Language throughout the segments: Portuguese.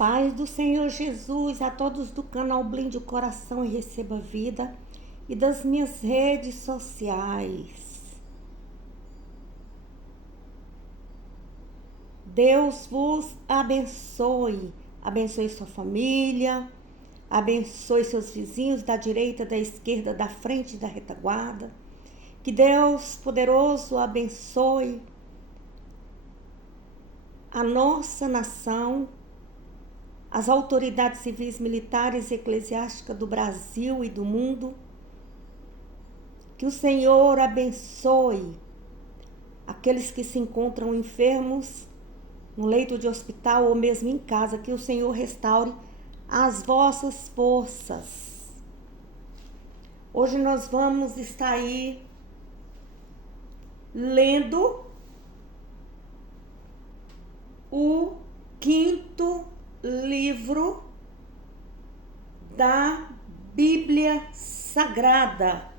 paz do Senhor Jesus a todos do canal Blinde o Coração e Receba Vida e das minhas redes sociais. Deus vos abençoe, abençoe sua família, abençoe seus vizinhos da direita, da esquerda, da frente e da retaguarda. Que Deus poderoso abençoe a nossa nação, as autoridades civis, militares e eclesiásticas do Brasil e do mundo. Que o Senhor abençoe aqueles que se encontram enfermos no leito de hospital ou mesmo em casa. Que o Senhor restaure as vossas forças. Hoje nós vamos estar aí lendo o 5º livro da Bíblia Sagrada,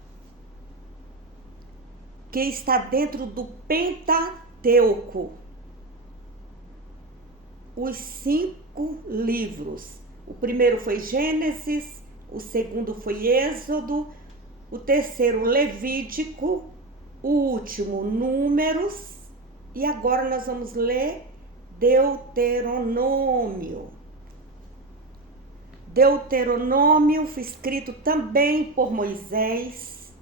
que está dentro do Pentateuco. Os 5 livros. O primeiro foi Gênesis, o segundo foi Êxodo, o terceiro Levítico, o último Números, e agora nós vamos ler Deuteronômio. Deuteronômio foi escrito também por Moisés,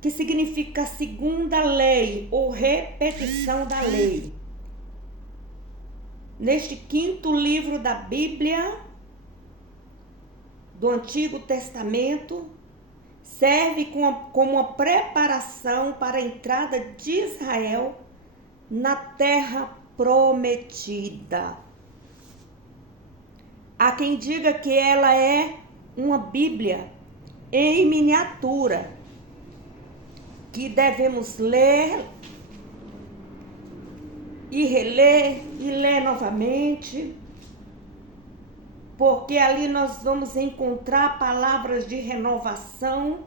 que significa segunda lei ou repetição da lei. Neste 5º livro da Bíblia, do Antigo Testamento, serve como uma preparação para a entrada de Israel na terra prometida. Há quem diga que ela é uma Bíblia em miniatura, que devemos ler e reler e ler novamente, porque ali nós vamos encontrar palavras de renovação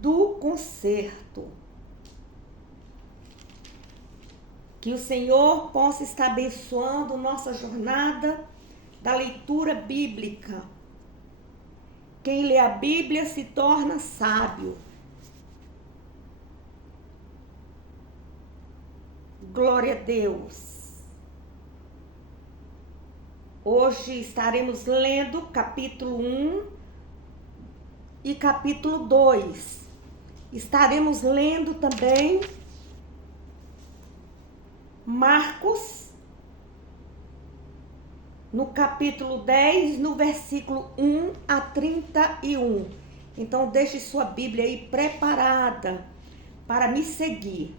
do conserto. Que o Senhor possa estar abençoando nossa jornada da leitura bíblica. Quem lê a Bíblia se torna sábio. Glória a Deus. Hoje estaremos lendo capítulo 1 e capítulo 2. Estaremos lendo também Marcos, no capítulo 10, no versículo 1 a 31. Então, deixe sua Bíblia aí preparada para me seguir.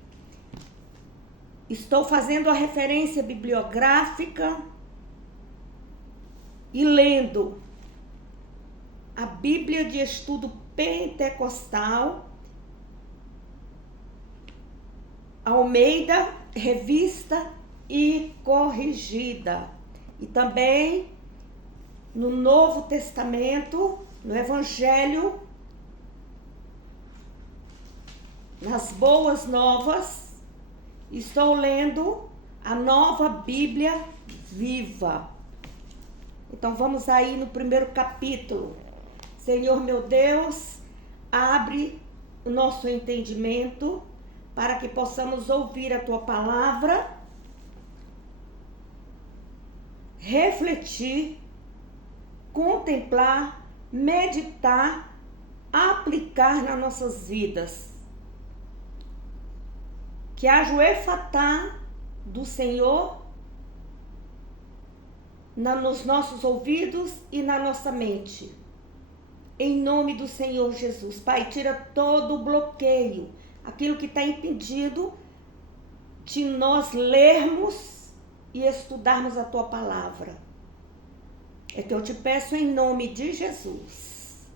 Estou fazendo a referência bibliográfica e lendo a Bíblia de Estudo Pentecostal, Almeida, Revista e Corrigida. E também no Novo Testamento, no Evangelho, nas Boas Novas, estou lendo a Nova Bíblia Viva. Então vamos aí no primeiro capítulo. Senhor meu Deus, abre o nosso entendimento para que possamos ouvir a Tua palavra, refletir, contemplar, meditar, aplicar nas nossas vidas. Que haja o efatá do Senhor nos nossos ouvidos e na nossa mente. Em nome do Senhor Jesus. Pai, tira todo o bloqueio, aquilo que está impedindo de nós lermos e estudarmos a Tua palavra. É que eu te peço em nome de Jesus.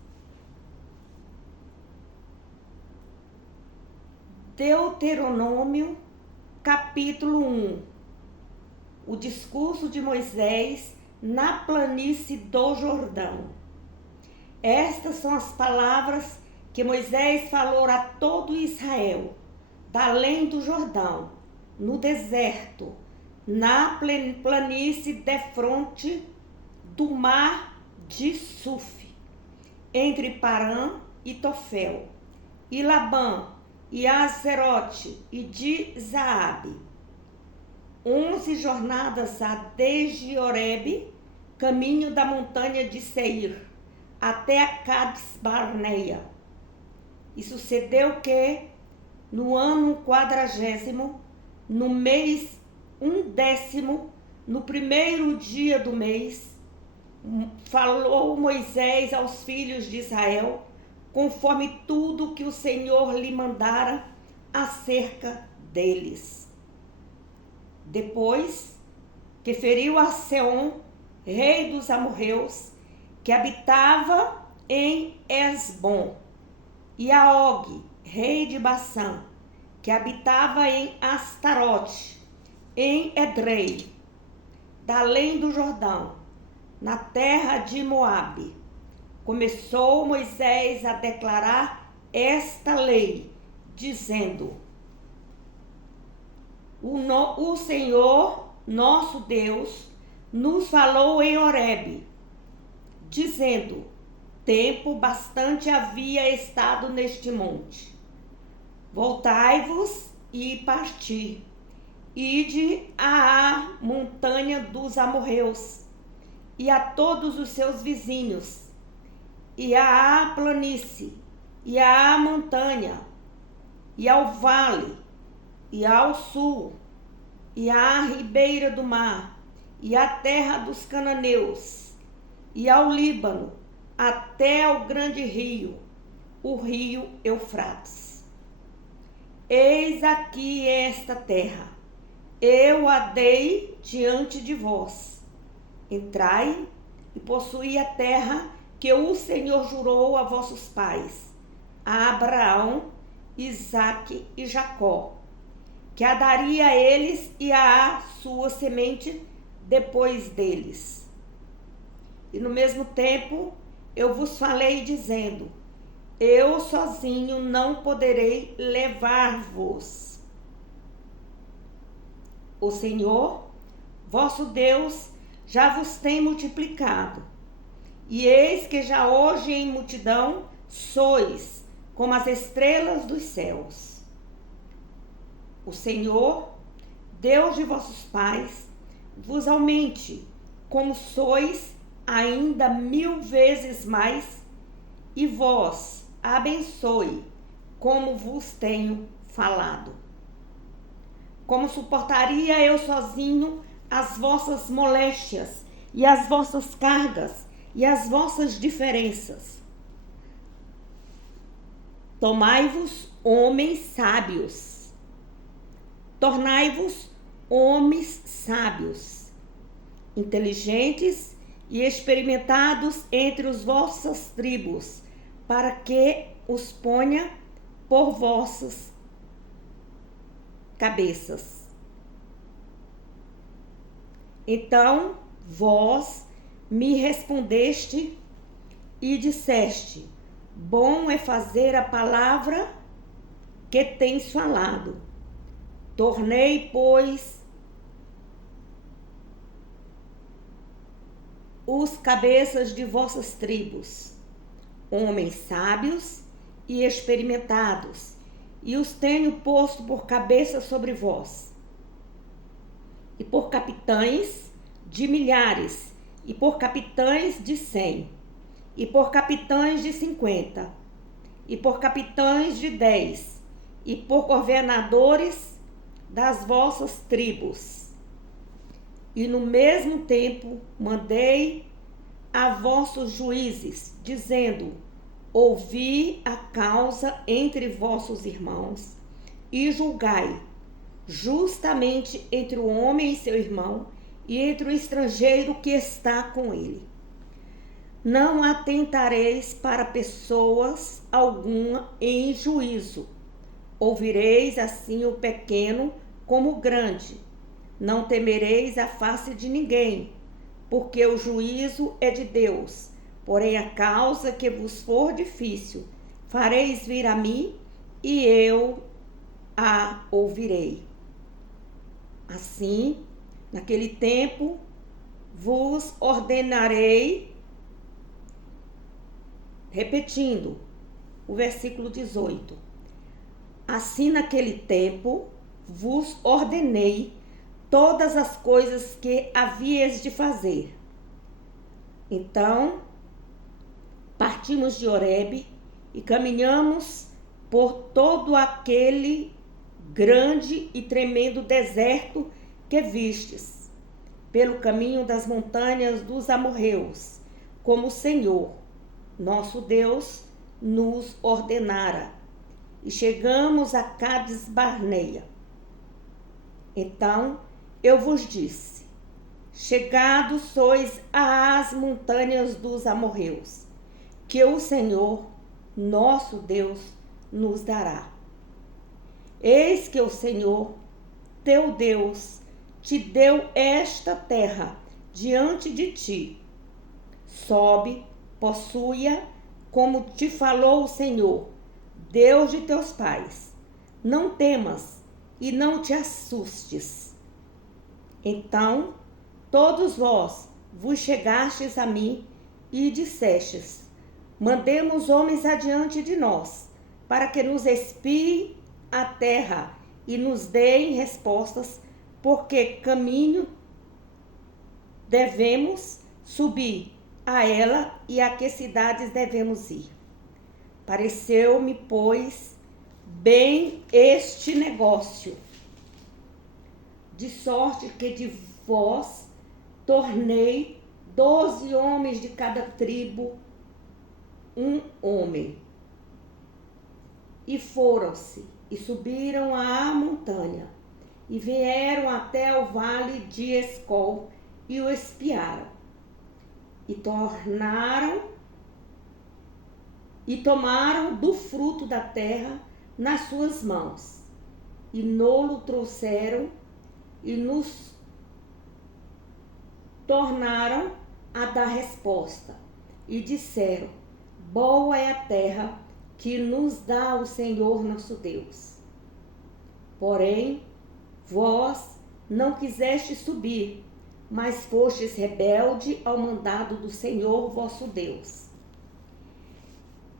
Deuteronômio, capítulo 1. O discurso de Moisés na planície do Jordão. Estas são as palavras que Moisés falou a todo Israel, da além do Jordão, no deserto, na planície defronte do mar de Suf, entre Parã e Tofel, e Labã, e Azerote, e de Zaabe. 11 jornadas há desde Horebe, caminho da montanha de Seir, até a Cades Barneia. E sucedeu que, no ano 40º, no mês 10º, no primeiro dia do mês, falou Moisés aos filhos de Israel, conforme tudo que o Senhor lhe mandara acerca deles. Depois que feriu a Seom, rei dos amorreus, que habitava em Esbom, e a Og, rei de Bassã, que habitava em Astarote, em Edrei, da além do Jordão, na terra de Moabe. Começou Moisés a declarar esta lei, dizendo: O Senhor, nosso Deus, nos falou em Horebe, dizendo: tempo bastante havia estado neste monte. Voltai-vos e parti. Ide à montanha dos amorreus, e a todos os seus vizinhos, e à planície, e à montanha, e ao vale, e ao sul, e à ribeira do mar, e à terra dos cananeus, e ao Líbano, até ao grande rio, o rio Eufrates. Eis aqui esta terra, eu a dei diante de vós. Entrai e possuí a terra que o Senhor jurou a vossos pais, a Abraão, Isaque e Jacó, que a daria a eles e à sua semente depois deles. E no mesmo tempo eu vos falei dizendo: eu sozinho não poderei levar-vos. O Senhor, vosso Deus, já vos tem multiplicado, e eis que já hoje em multidão sois como as estrelas dos céus. O Senhor, Deus de vossos pais, vos aumente, como sois ainda 1000 vezes mais, e vós abençoe, como vos tenho falado. Como suportaria eu sozinho as vossas moléstias, e as vossas cargas, e as vossas diferenças? Tomai-vos homens sábios, tornai-vos homens sábios, inteligentes e experimentados entre as vossas tribos, para que os ponha por vossas cabeças. Então vós me respondeste e disseste: bom é fazer a palavra que tens falado. Tornei, pois, os cabeças de vossas tribos, homens sábios e experimentados, e os tenho posto por cabeça sobre vós, e por capitães de milhares, e por capitães de 100, e por capitães de 50, e por capitães de 10, e por governadores das vossas tribos. E no mesmo tempo mandei a vossos juízes, dizendo: ouvi a causa entre vossos irmãos e julgai justamente entre o homem e seu irmão, e entre o estrangeiro que está com ele. Não atentareis para pessoas alguma em juízo. Ouvireis assim o pequeno como o grande. Não temereis a face de ninguém, porque o juízo é de Deus. Porém, a causa que vos for difícil, fareis vir a mim, e eu a ouvirei. Assim, naquele tempo vos ordenarei, repetindo o versículo 18. Assim naquele tempo vos ordenei todas as coisas que havíeis de fazer. Então, partimos de Horebe e caminhamos por todo aquele grande e tremendo deserto que vistes, pelo caminho das montanhas dos amorreus, como o Senhor, nosso Deus, nos ordenara. E chegamos a Cades Barneia. Então eu vos disse: chegados sois às montanhas dos amorreus, que o Senhor, nosso Deus, nos dará. Eis que o Senhor, teu Deus, te deu esta terra diante de ti. Sobe, possui-a, como te falou o Senhor, Deus de teus pais. Não temas e não te assustes. Então todos vós vos chegastes a mim e dissestes: mandemos homens adiante de nós, para que nos espiem a terra e nos deem respostas, porque caminho devemos subir a ela e a que cidades devemos ir. Pareceu-me, pois, bem este negócio, de sorte que de vós tornei 12 homens de cada tribo, um homem. E foram-se e subiram à montanha e vieram até o vale de Escol e o espiaram. E tomaram do fruto da terra nas suas mãos, e nolo trouxeram, e nos tornaram a dar resposta, e disseram: boa é a terra que nos dá o Senhor nosso Deus. Porém, vós não quisestes subir, mas fostes rebelde ao mandado do Senhor vosso Deus.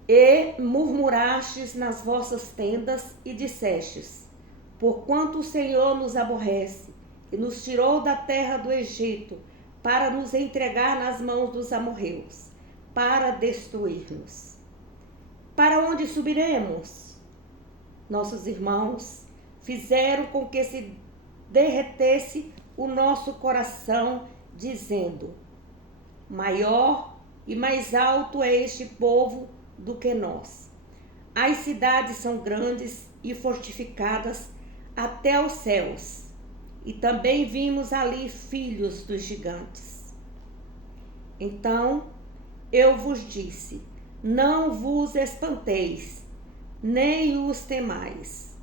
E murmurastes nas vossas tendas e dissestes: porquanto o Senhor nos aborrece e nos tirou da terra do Egito para nos entregar nas mãos dos amorreus, para destruir-nos. Para onde subiremos? Nossos irmãos fizeram com que se derretesse o nosso coração, dizendo: maior e mais alto é este povo do que nós. As cidades são grandes e fortificadas até os céus, e também vimos ali filhos dos gigantes. Então eu vos disse: não vos espanteis, nem os temais.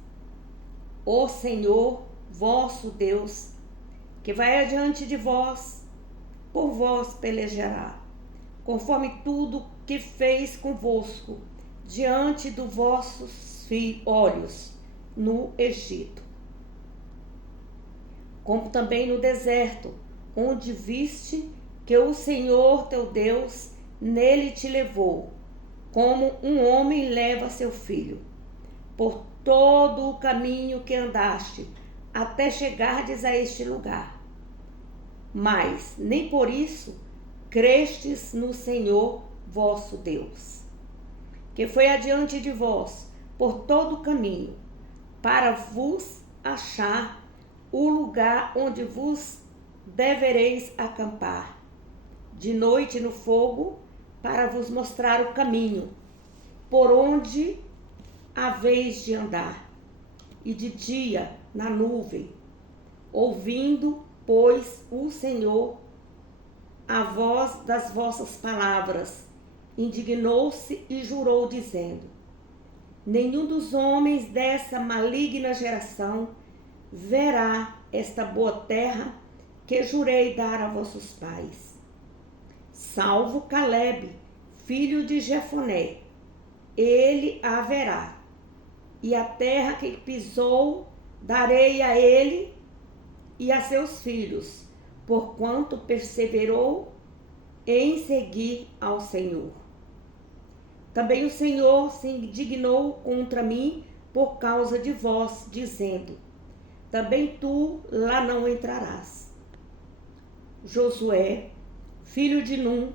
O Senhor, vosso Deus, que vai adiante de vós, por vós pelejará, conforme tudo que fez convosco, diante dos vossos olhos, no Egito. Como também no deserto, onde viste que o Senhor teu Deus nele te levou, como um homem leva seu filho, por todo o caminho que andaste, até chegardes a este lugar. Mas nem por isso crestes no Senhor vosso Deus, que foi adiante de vós por todo o caminho, para vos achar o lugar onde vos devereis acampar, de noite no fogo, para vos mostrar o caminho, por onde haveis de andar, e de dia na nuvem, ouvindo, pois, o Senhor a voz das vossas palavras, indignou-se e jurou, dizendo: nenhum dos homens dessa maligna geração verá esta boa terra que jurei dar a vossos pais, salvo Calebe, filho de Jefoné, ele a verá, e a terra que pisou darei a ele e a seus filhos, porquanto perseverou em seguir ao Senhor. Também o Senhor se indignou contra mim por causa de vós, dizendo: também tu lá não entrarás. Josué, filho de Num,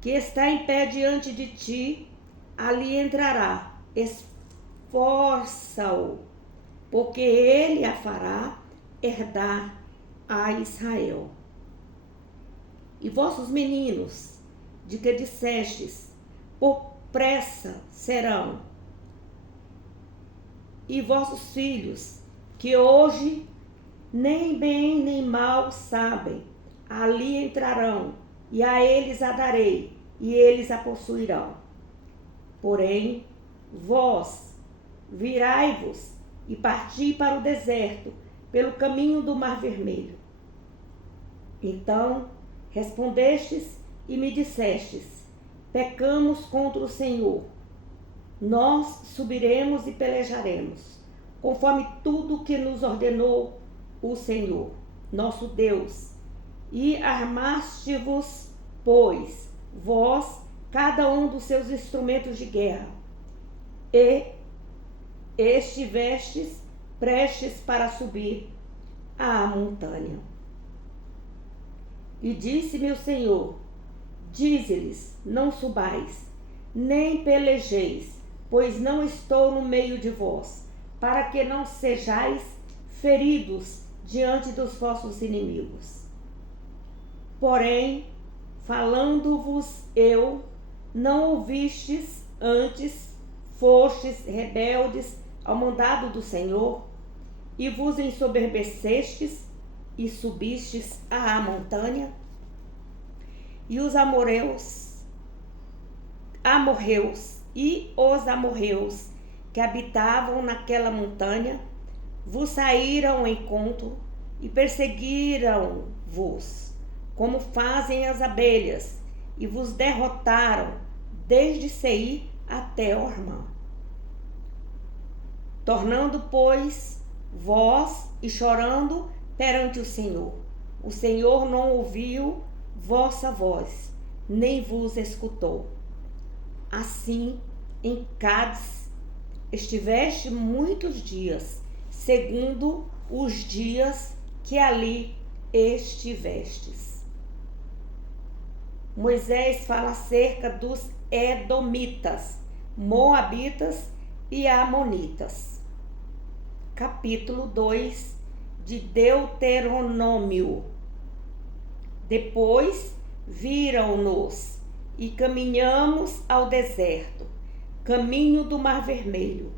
que está em pé diante de ti, ali entrará. Esforça-o, porque ele a fará herdar a Israel. E vossos meninos, de que dissestes, por pressa serão, e vossos filhos, que hoje nem bem nem mal sabem, ali entrarão, e a eles a darei, e eles a possuirão. Porém, vós, virai-vos e parti para o deserto, pelo caminho do Mar Vermelho. Então respondestes e me dissestes: pecamos contra o Senhor. Nós subiremos e pelejaremos, conforme tudo que nos ordenou o Senhor, nosso Deus. E armaste-vos, pois, vós, cada um dos seus instrumentos de guerra, e estivestes prestes para subir à montanha. E disse-me o Senhor: dize-lhes, não subais, nem pelejeis, pois não estou no meio de vós, para que não sejais feridos diante dos vossos inimigos. Porém, falando-vos eu, não ouvistes, antes fostes rebeldes ao mandado do Senhor, e vos ensoberbecestes e subistes à montanha. E os amorreus e os amorreus que habitavam naquela montanha vos saíram ao encontro e perseguiram-vos, como fazem as abelhas, e vos derrotaram desde Seir até Ormá. Tornando, pois, vós e chorando perante o Senhor não ouviu vossa voz, nem vos escutou. Assim, em Cádiz estiveste muitos dias, segundo os dias que ali estivestes. Moisés fala acerca dos Edomitas, Moabitas e Amonitas. Capítulo 2 de Deuteronômio. Depois viram-nos e caminhamos ao deserto, caminho do Mar Vermelho,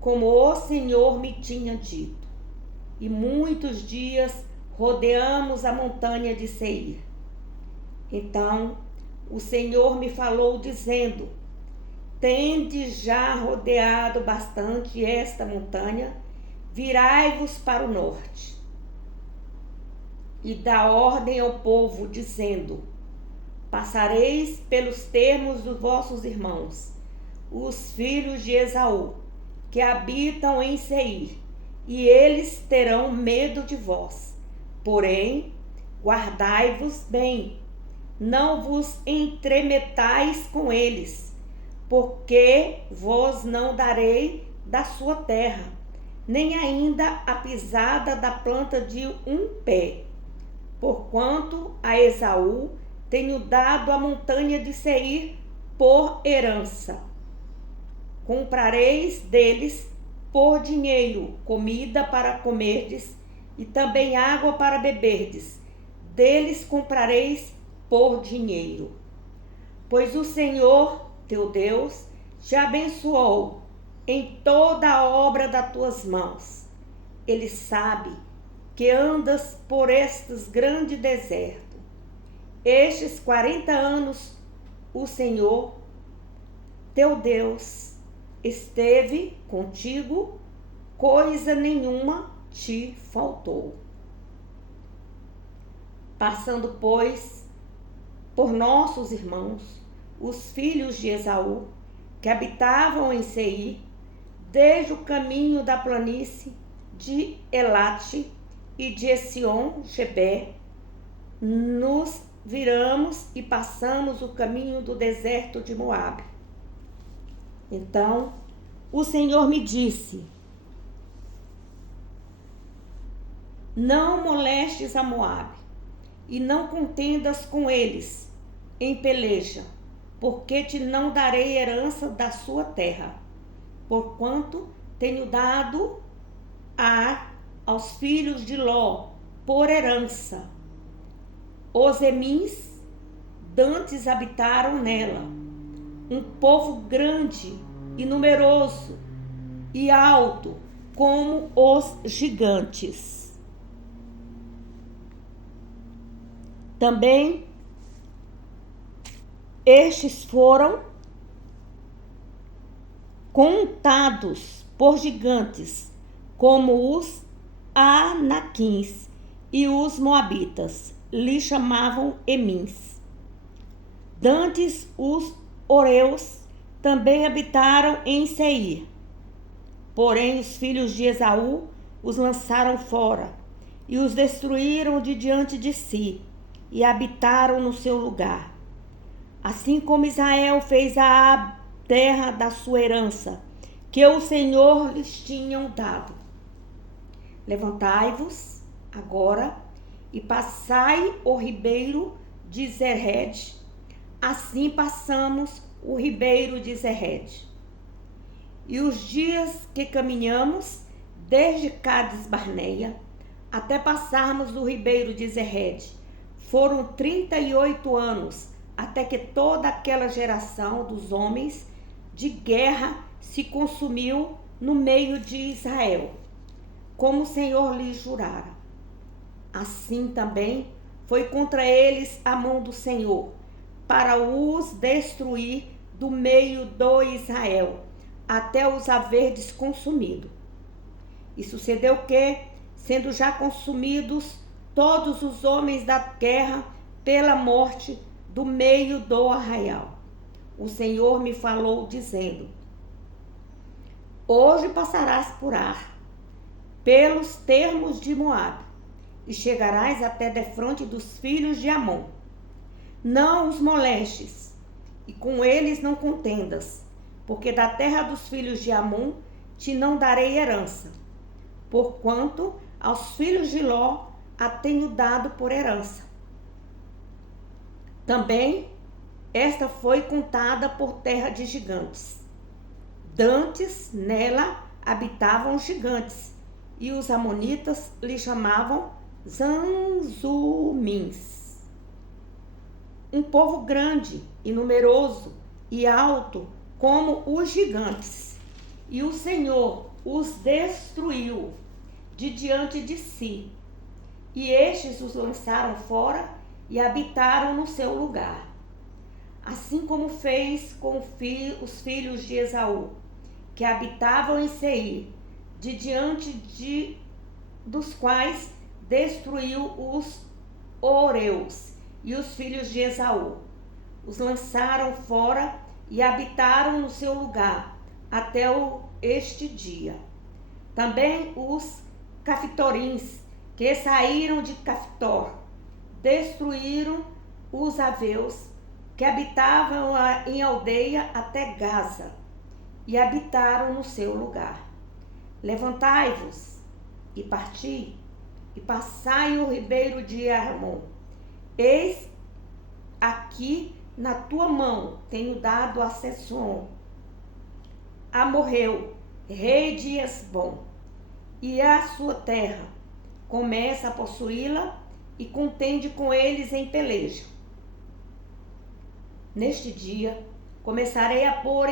como o Senhor me tinha dito. E muitos dias rodeamos a montanha de Seir. Então o Senhor me falou, dizendo: tendes já rodeado bastante esta montanha, virai-vos para o norte. E dá ordem ao povo, dizendo: passareis pelos termos dos vossos irmãos, os filhos de Esaú, que habitam em Seir, e eles terão medo de vós. Porém, guardai-vos bem, não vos entremetais com eles, porque vos não darei da sua terra, nem ainda a pisada da planta de um pé. Porquanto a Esaú tenho dado a montanha de Seir por herança. Comprareis deles por dinheiro comida para comerdes, e também água para beberdes. Deles comprareis por dinheiro. Pois o Senhor, teu Deus, te abençoou em toda a obra das tuas mãos. Ele sabe que andas por estes grande deserto. Estes 40 anos o Senhor, teu Deus, esteve contigo, coisa nenhuma te faltou. Passando, pois, por nossos irmãos, os filhos de Esaú, que habitavam em Seir, desde o caminho da planície de Elate, e de Ezion-Geber, nos viramos e passamos o caminho do deserto de Moabe. Então o Senhor me disse: não molestes a Moabe, e não contendas com eles em peleja, porque te não darei herança da sua terra, porquanto tenho dado aos filhos de Ló por herança. Os Emins dantes habitaram nela, um povo grande e numeroso e alto como os gigantes. Também estes foram contados por gigantes, como os anaquins e os moabitas, lhe chamavam Emins. Dantes os oreus também habitaram em Seir. Porém os filhos de Esaú os lançaram fora e os destruíram de diante de si, e habitaram no seu lugar. Assim como Israel fez a terra da sua herança, que o Senhor lhes tinha dado. Levantai-vos agora e passai o ribeiro de Zered. Assim passamos o ribeiro de Zered. E os dias que caminhamos desde Cades Barneia até passarmos o ribeiro de Zered foram 38 anos, até que toda aquela geração dos homens de guerra se consumiu no meio de Israel, como o Senhor lhes jurara. Assim também foi contra eles a mão do Senhor, para os destruir do meio do Israel, até os haverdes consumido. E sucedeu que, sendo já consumidos todos os homens da terra pela morte do meio do arraial, o Senhor me falou dizendo: hoje passarás por Ar, pelos termos de Moabe, e chegarás até defronte dos filhos de Amon. Não os molestes, e com eles não contendas, porque da terra dos filhos de Amon te não darei herança, porquanto aos filhos de Ló a tenho dado por herança. Também esta foi contada por terra de gigantes. Dantes nela habitavam os gigantes, e os amonitas lhe chamavam Zanzumins. Um povo grande e numeroso e alto como os gigantes. E o Senhor os destruiu de diante de si. E estes os lançaram fora e habitaram no seu lugar. Assim como fez com os filhos de Esaú, que habitavam em Seir, de diante dos quais destruiu os oreus e os filhos de Esaú. Os lançaram fora e habitaram no seu lugar até este dia. Também os caftorins, que saíram de Caftor, destruíram os aveus, que habitavam em aldeia até Gaza, e habitaram no seu lugar. Levantai-vos e parti, e passai o ribeiro de Hermon. Eis aqui na tua mão tenho dado a Sesson, amorreu, rei de Esbom, e a sua terra. Começa a possuí-la e contende com eles em peleja. Neste dia começarei a pôr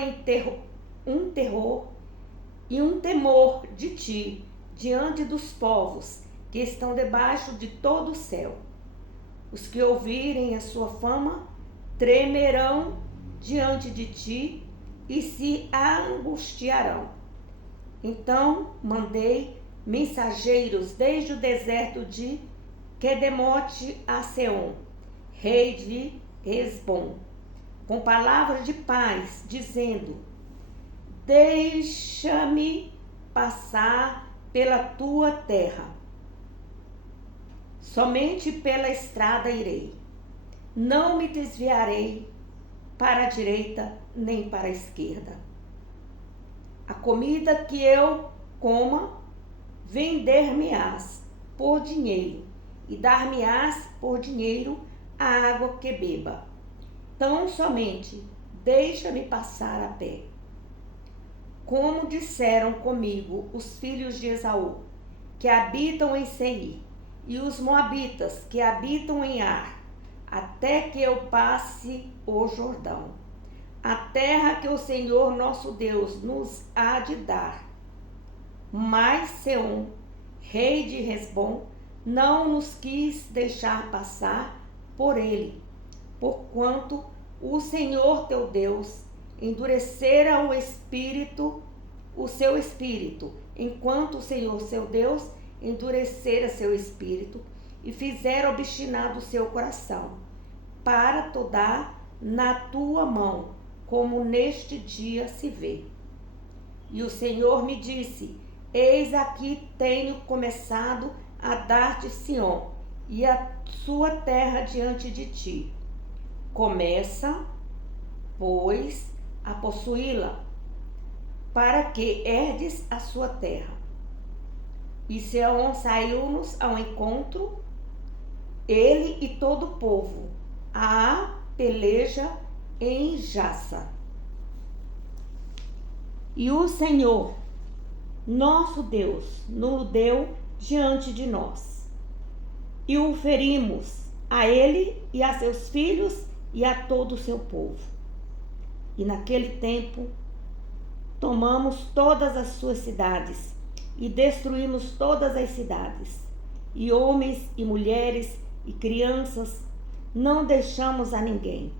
um terror e um temor de ti diante dos povos que estão debaixo de todo o céu. Os que ouvirem a sua fama tremerão diante de ti e se angustiarão. Então mandei mensageiros desde o deserto de Quedemote a Seom, rei de Esbom, com palavras de paz, dizendo: deixa-me passar pela tua terra. Somente pela estrada irei. Não me desviarei para a direita nem para a esquerda. A comida que eu coma, vender-me-ás por dinheiro, e dar-me-ás por dinheiro a água que beba. Tão somente deixa-me passar a pé. Como disseram comigo os filhos de Esaú, que habitam em Seir, e os moabitas que habitam em Ar, até que eu passe o Jordão, a terra que o Senhor nosso Deus nos há de dar. Mas Seom, rei de Hesbom, não nos quis deixar passar por ele, porquanto o Senhor teu Deus endurecera o seu espírito, enquanto o Senhor seu Deus endurecera seu espírito e fizera obstinado o seu coração, para te dar na tua mão, como neste dia se vê. E o Senhor me disse: eis aqui tenho começado a dar-te Sião e a sua terra diante de ti. Começa, pois, a possuí-la, para que herdes a sua terra. E Seom saiu-nos ao encontro, ele e todo o povo, a peleja em Jaça. E o Senhor, nosso Deus, nos deu diante de nós. E o ferimos a ele e a seus filhos e a todo o seu povo. E naquele tempo tomamos todas as suas cidades e destruímos todas as cidades. E homens e mulheres e crianças não deixamos a ninguém.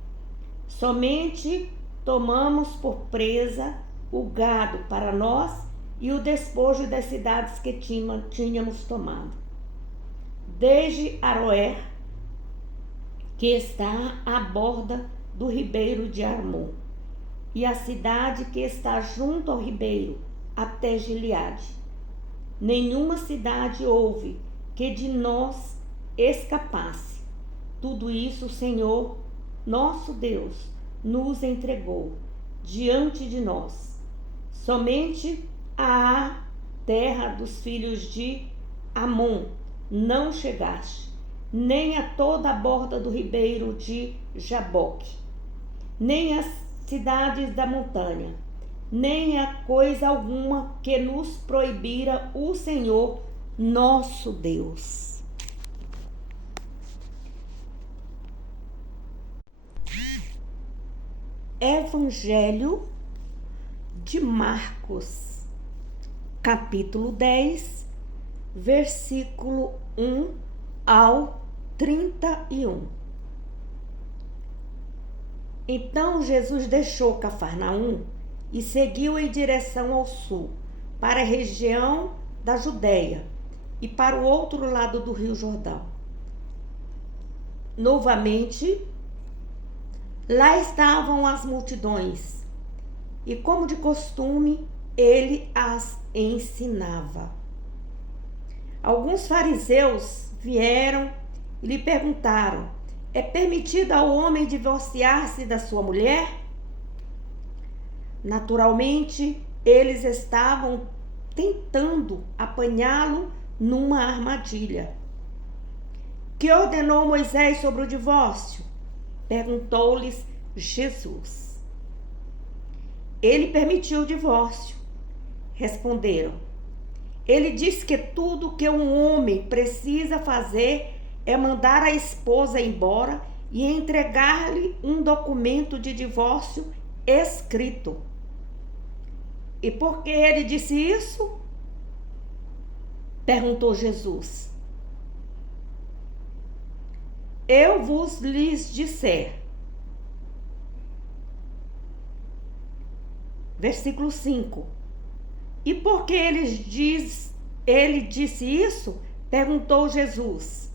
Somente tomamos por presa o gado para nós e o despojo das cidades que tínhamos tomado. Desde Aroer, que está à borda do ribeiro de Armon, e a cidade que está junto ao ribeiro, até Gileade. Nenhuma cidade houve que de nós escapasse. Tudo isso o Senhor, nosso Deus, nos entregou diante de nós. Somente à terra dos filhos de Amon não chegaste, nem a toda a borda do ribeiro de Jaboque, nem as cidades da montanha, nem a coisa alguma que nos proibira o Senhor nosso Deus. Evangelho de Marcos, capítulo 10, versículo 1 ao 31. Então Jesus deixou Cafarnaum e seguiu em direção ao sul, para a região da Judéia e para o outro lado do Rio Jordão. Novamente, lá estavam as multidões, e como de costume, ele as ensinava. Alguns fariseus vieram e lhe perguntaram: é permitido ao homem divorciar-se da sua mulher? Naturalmente, eles estavam tentando apanhá-lo numa armadilha. Que ordenou Moisés sobre o divórcio? Perguntou-lhes Jesus. Ele permitiu o divórcio. Responderam. Ele diz que tudo que um homem precisa fazer é mandar a esposa embora e entregar-lhe um documento de divórcio escrito. E por que ele disse isso? Perguntou Jesus. Eu vos lhes disser. Versículo 5. E por que ele disse isso? Perguntou Jesus.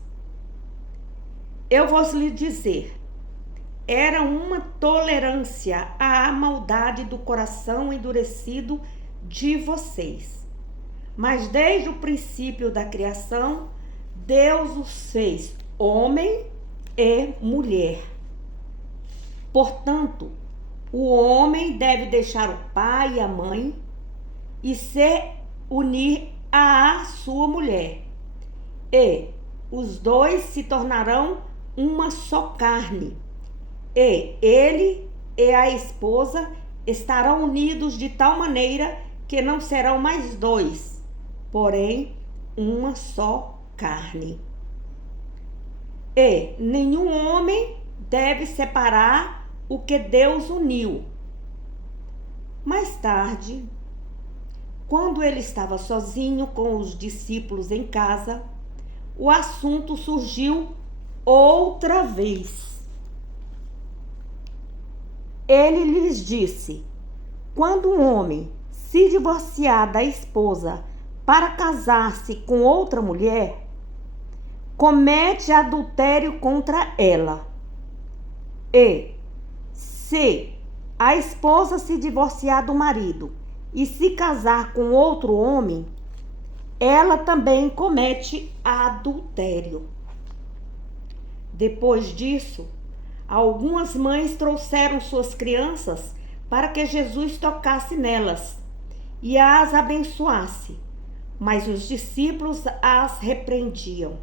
Eu vou lhe dizer, era uma tolerância à maldade do coração endurecido de vocês. Mas desde o princípio da criação, Deus os fez homem e mulher. Portanto, o homem deve deixar o pai e a mãe e se unir à sua mulher. E os dois se tornarão uma só carne. E ele e a esposa estarão unidos de tal maneira que não serão mais dois, porém uma só carne. E nenhum homem deve separar o que Deus uniu. Mais tarde, quando ele estava sozinho com os discípulos em casa, o assunto surgiu outra vez. Ele lhes disse: quando um homem se divorciar da esposa para casar-se com outra mulher, comete adultério contra ela. E, se a esposa se divorciar do marido e se casar com outro homem, ela também comete adultério. Depois disso, algumas mães trouxeram suas crianças para que Jesus tocasse nelas e as abençoasse, mas os discípulos as repreendiam,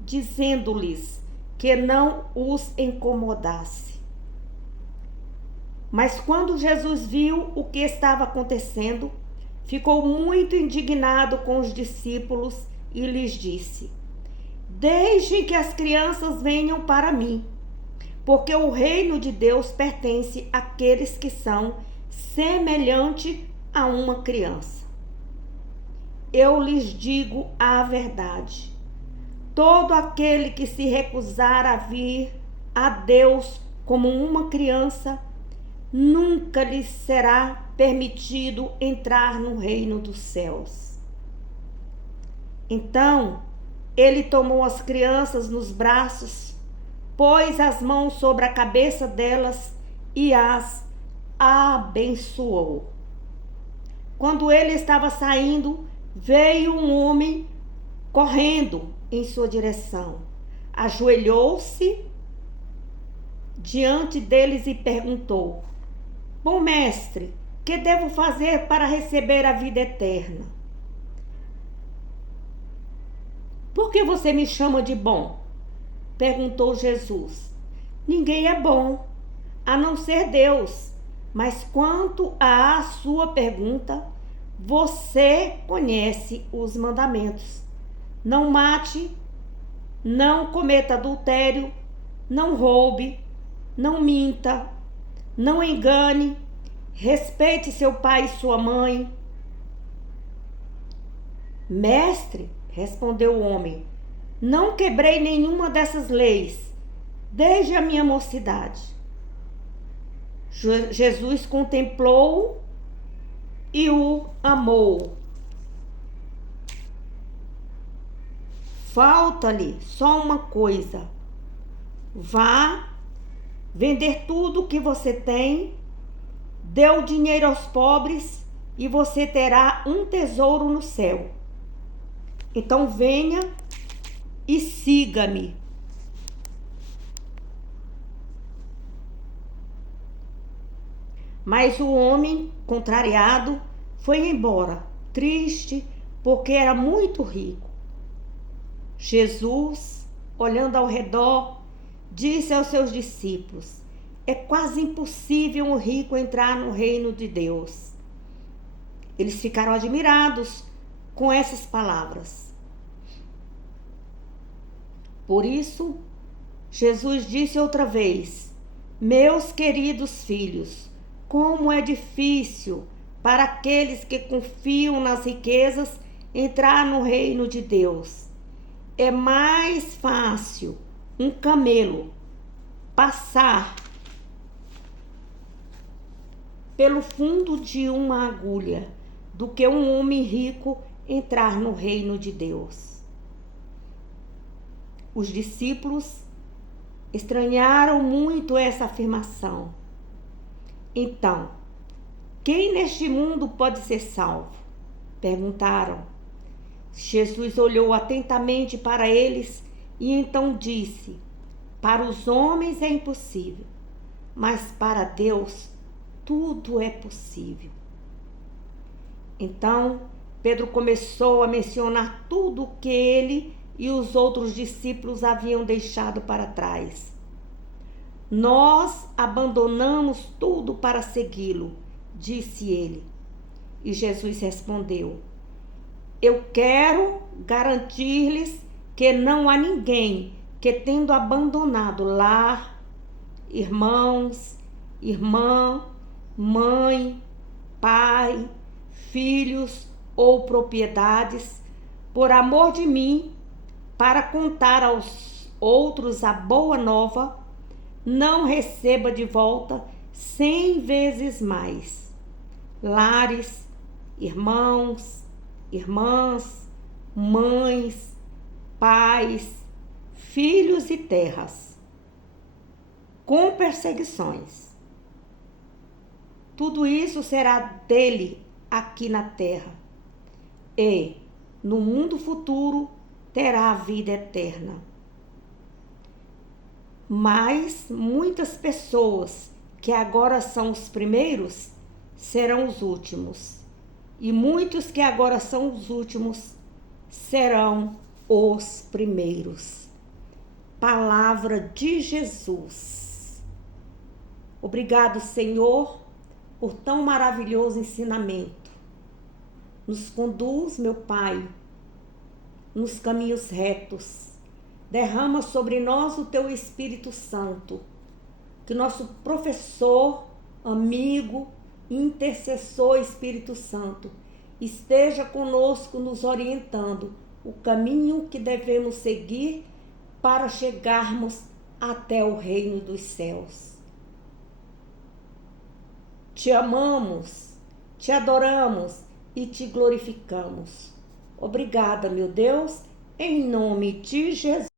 dizendo-lhes que não os incomodasse. Mas quando Jesus viu o que estava acontecendo, ficou muito indignado com os discípulos e lhes disse: deixem que as crianças venham para mim, porque o reino de Deus pertence àqueles que são semelhantes a uma criança. Eu lhes digo a verdade: todo aquele que se recusar a vir a Deus como uma criança, nunca lhe será permitido entrar no reino dos céus. Então, ele tomou as crianças nos braços, pôs as mãos sobre a cabeça delas e as abençoou. Quando ele estava saindo, veio um homem correndo em sua direção. Ajoelhou-se diante deles e perguntou: bom mestre, que devo fazer para receber a vida eterna? Por que você me chama de bom? Perguntou Jesus. Ninguém é bom, a não ser Deus. Mas quanto à sua pergunta, você conhece os mandamentos. Não mate, não cometa adultério, não roube, não minta, não engane, respeite seu pai e sua mãe. Mestre, respondeu o homem, não quebrei nenhuma dessas leis desde a minha mocidade. Jesus contemplou-o e o amou. Falta-lhe só uma coisa. Vá vender tudo o que você tem, dê o dinheiro aos pobres e você terá um tesouro no céu. Então venha e siga-me. Mas o homem, contrariado, foi embora, triste, porque era muito rico. Jesus, olhando ao redor, disse aos seus discípulos: é quase impossível um rico entrar no reino de Deus. Eles ficaram admirados com essas palavras. Por isso, Jesus disse outra vez: meus queridos filhos, como é difícil para aqueles que confiam nas riquezas entrar no reino de Deus. É mais fácil um camelo passar pelo fundo de uma agulha do que um homem rico entrar no reino de Deus. Os discípulos estranharam muito essa afirmação. Então, quem neste mundo pode ser salvo? Perguntaram. Jesus olhou atentamente para eles e então disse: para os homens é impossível, mas para Deus tudo é possível. Então, Pedro começou a mencionar tudo o que ele e os outros discípulos haviam deixado para trás. Nós abandonamos tudo para segui-lo, disse ele. E Jesus respondeu: eu quero garantir-lhes que não há ninguém que, tendo abandonado lar, irmãos, irmã, mãe, pai, filhos ou propriedades, por amor de mim, para contar aos outros a boa nova, não receba de volta 100 vezes mais lares, irmãos, irmãs, mães, pais, filhos e terras, com perseguições. Tudo isso será dele aqui na terra, e no mundo futuro terá a vida eterna. Mas muitas pessoas que agora são os primeiros serão os últimos, e muitos que agora são os últimos serão os primeiros. Palavra de Jesus. Obrigado, Senhor, por tão maravilhoso ensinamento. Nos conduz, meu Pai, nos caminhos retos. Derrama sobre nós o Teu Espírito Santo, que nosso professor, amigo, intercessor Espírito Santo esteja conosco, nos orientando o caminho que devemos seguir para chegarmos até o reino dos céus. Te amamos, te adoramos e te glorificamos. Obrigada, meu Deus, em nome de Jesus.